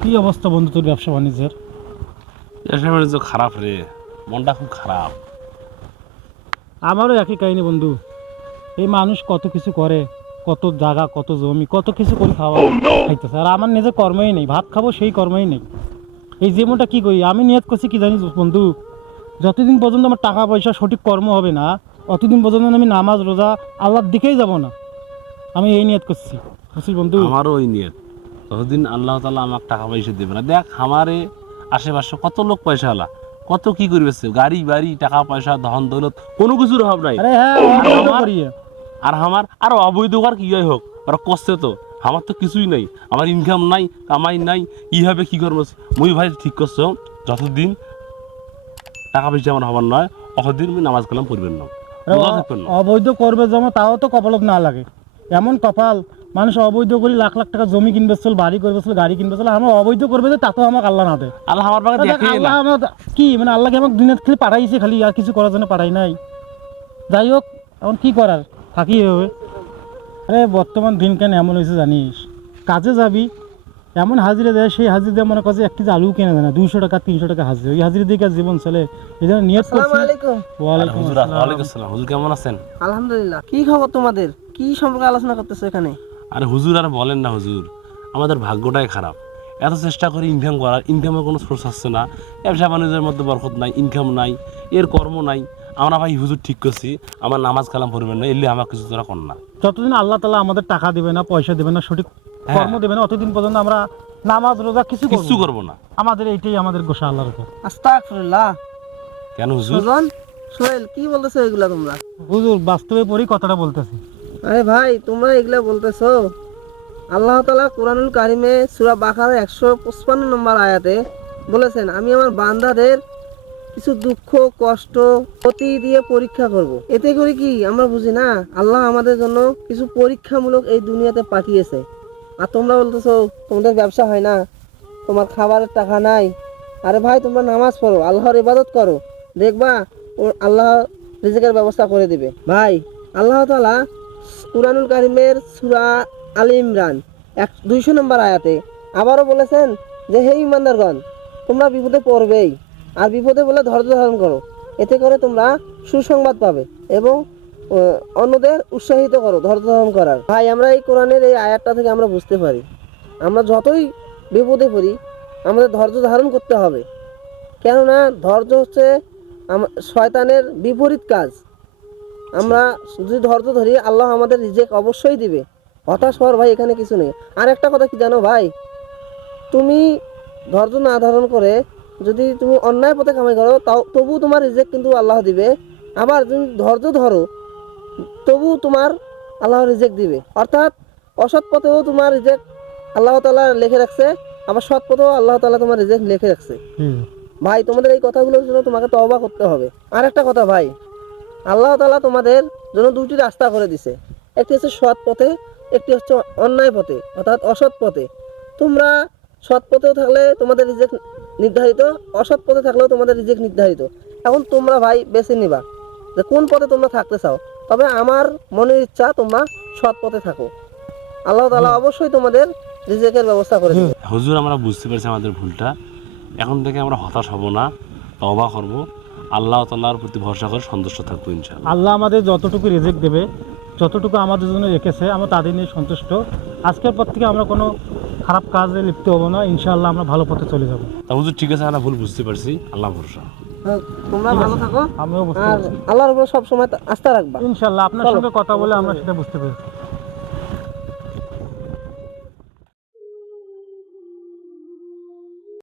কি অবস্থা বন্ধু তোর ব্যবসা বাণিজ্যের? ব্যবসা বাণিজ্য খারাপ রে, মনটা খুব খারাপ। আমারও একই কাহিনী বন্ধু। এই মানুষ কত কিছু করে, কত জায়গা, কত জমি, কত কিছু করে খাইতেছে, আর আমার নিজের কর্মই নেই। ভাত খাবো সেই কর্মই নেই। এই জীবনটা কি করি? আমি নিয়ত করছি কি জানিস বন্ধু, যতদিন পর্যন্ত আমার টাকা পয়সা সঠিক কর্ম হবে না, অতদিন পর্যন্ত আমি নামাজ রোজা আল্লাহর দিকেই যাব না। আমি এই নিয়ত করছি, বুঝছিস বন্ধু। আমারও ওই নিয়ত, ততদিন আল্লাহ তাআলা আমাকে টাকা পয়সা দেবে না। দেখ আমারে আশেপাশে কত লোক পয়সাওয়ালা, কত কি করবেছে, গাড়ি বাড়ি টাকা পয়সা ধন দৌলত, কোনো কিছুর অভাব নাই। আরে হ্যাঁ, আর আমার করি। আর অবৈধ কার কি হয় হোক, ওরা কষ্টে তো, আমার তো কিছুই নাই, আমার ইনকাম নাই, কামাই নাই, হবে কি করবো। মুই ভাই ঠিক করছো, যতদিন টাকা পয়সা আমার হবার নয়, অতদিন আমি নামাজ কালাম পড়বেন না, রোজা থাকবেন না। অবৈধ করবে জমা, তাও তো কপালত না লাগে। এমন কপাল, মানুষ অবৈধ করি লাখ লাখ টাকা জমি কিনবে চল, বাড়ি করবে চল, গাড়ি কিনবে চল, আমার অবৈধ করবে যে তা তো আমাকে আল্লাহ না দেয়। আল্লাহ আমার বাগে দেখেই আল্লাহ না। আমার কি মানে, আল্লাহকে আমাকে দুনিয়াতে খালি পাঠাইছে, খালি আর কিছু করার জন্য পাঠাই নাই। যাই হোক, এখন কি করার, থাকি হবে। আরে বর্তমান দিন কেন এমন হয়েছে জানিস, কাজে যাবি এমন হাজিরা দেয়, সেই হাজিরা দিয়ে মনে করছে 1 কেজি আলু কেনা যায় না, 200 টাকা 300 টাকা হাজিরা, ওই হাজিরা দিয়ে জীবন চলে। এই জন্য নিয়ত করছি। আসসালামু আলাইকুম। ওয়ালাইকুম হুজুর, আসসালাম। ওয়ালাইকুম আসসালাম। হুজুর কেমন আছেন? আলহামদুলিল্লাহ। কি খবর তোমাদের? কি সম্পর্কে আলোচনা করতেছো এখানে? আরে হুজুর আর বলেন না হুজুর, আমাদের ভাগ্যটাই খারাপ। এত চেষ্টা করি ইনকাম করার, ইনকামের কোনো সোর্স আসছে না। ব্যবসা বাণিজ্যের মধ্যে বরকত নাই, ইনকাম নাই, এর কর্ম নাই। আমরা ভাই হুজুর ঠিক করছি, আমার নামাজ কালাম পড়বেন না, এলে আমার কিছু তোরা কর না। যতদিন আল্লাহ তাআলা আমাদের টাকা দিবে না, পয়সা দিবে না, সঠিক কর্ম দিবে না, অতদিন পর্যন্ত আমরা নামাজ রোজা কিছু করবো না। আমাদের এইটাই আমাদের গোসা আল্লাহর উপর। আস্তাগফিরুল্লাহ। কেন হুজুর? সুজন, সোহেল, কি বলতেছো এগুলা তোমরা? হুজুর বাস্তবে পড়ি কথাটা বলতেছি। আরে ভাই, তোমরা এগুলা বলতেছো? আল্লাহ তাআলা কুরআনুল কারিমে সূরা বাকারা 155 নম্বর আয়াতে বলেছেন, আমি আমার বান্দাদের কিছু দুঃখ কষ্ট ক্ষতি দিয়ে পরীক্ষা করব। এতে করে কি আমরা বুঝি না আল্লাহ আমাদের জন্য কিছু পরীক্ষামূলক এই দুনিয়াতে পাঠিয়েছে। আর তোমরা বলতেছো তোমাদের ব্যবসা হয় না, তোমার খাবারের টাকা নাই। আরে ভাই, তোমরা নামাজ পড়ো, আল্লাহর ইবাদত করো, দেখবা আল্লাহ রিজিকের ব্যবস্থা করে দিবে। ভাই, আল্লাহ তাআলা কুরআনুল কারিমের সূরা আলে ইমরান 200 নম্বর আয়াতে আবারও বলেছেন যে, হে ঈমানদারগণ, তোমরা বিপদে পড়বেই, আর বিপদে বলে ধৈর্য ধারণ করো, এতে করে তোমরা সুসংবাদ পাবে এবং অন্যদের উৎসাহিত করো ধৈর্য ধারণ করার। ভাই, আমরা এই কোরআনের এই আয়াতটা থেকে আমরা বুঝতে পারি, আমরা যতই বিপদে পড়ি আমাদের ধৈর্য ধারণ করতে হবে। কেননা ধৈর্য হচ্ছে শয়তানের বিপরীত কাজ। আমরা যদি ধৈর্য ধরি, আল্লাহ আমাদের রিজেক অবশ্যই দিবে। হতাশ হওয়ার ভাই এখানে কিছু নেই। আর একটা কথা কি জানো ভাই, তুমি ধৈর্য না ধারণ করে যদি তুমি অন্যায় পথে কামাই করো, তাও তবু তোমার রিজেক কিন্তু আল্লাহ দিবে। আবার তুমি ধৈর্য ধরো, তবু তোমার আল্লাহ রিজেক দিবে। অর্থাৎ অসৎ পথেও তোমার রিজেক আল্লাহ তাআলা লিখে রাখছে, আবার সৎ পথেও আল্লাহ তাআলা তোমার রিজেক লিখে রাখছে। ভাই, তোমাদের এই কথাগুলোর জন্য তোমাকে তওবা করতে হবে। আর একটা কথা ভাই, আল্লাহ তাআলা তোমাদের জন্য 2টি রাস্তা করে দিছে, একটি হচ্ছে সৎ পথে, একটি হচ্ছে অন্যায় পথে অর্থাৎ অসৎ পথে। তোমরা সৎ পথেও থাকলে তোমাদের রিজেক নির্ধারিত, অসৎ পথে থাকলেও তোমাদের রিজেক নির্ধারিত। এখন তোমরা ভাই বেছে নিবা যে কোন পথে তোমরা থাকতে চাও। তবে আমার মনের ইচ্ছা তোমরা সৎ পথে থাকো, আল্লাহ তাআলা অবশ্যই তোমাদের রিজেকের ব্যবস্থা করে দেবে। হুজুর আমরা বুঝতে পারছি আমাদের ভুলটা, এখন থেকে আমরা হতাশ হব না, তওবা করব, আল্লাহ তাআলার প্রতি ভরসা করে সন্তুষ্ট থাকবো ইনশাআল্লাহ। আল্লাহ আমাদের যতটুকু রিজিক দেবে, যতটুকু আমাদের জন্য রেখেছে, আমরা তাদের নিয়ে সন্তুষ্ট। আজকের পর থেকে আমরা কোনো খারাপ কাজে লিপ্ত হব না, ইনশাআল্লাহ আমরা ভালো পথে চলে যাব। তা হুজুর ঠিক আছে, আমরা ভুল বুঝতে পারছি, আল্লাহ ভরসা। তোমরা ভালো থাকো, আমিও বুঝতে আর পারছি। আল্লাহর উপর সব সময় আস্থা রাখবা। ইনশাআল্লাহ আপনার চলো। সঙ্গে কথা বলে আমরা সেটা বুঝতে পেরেছি।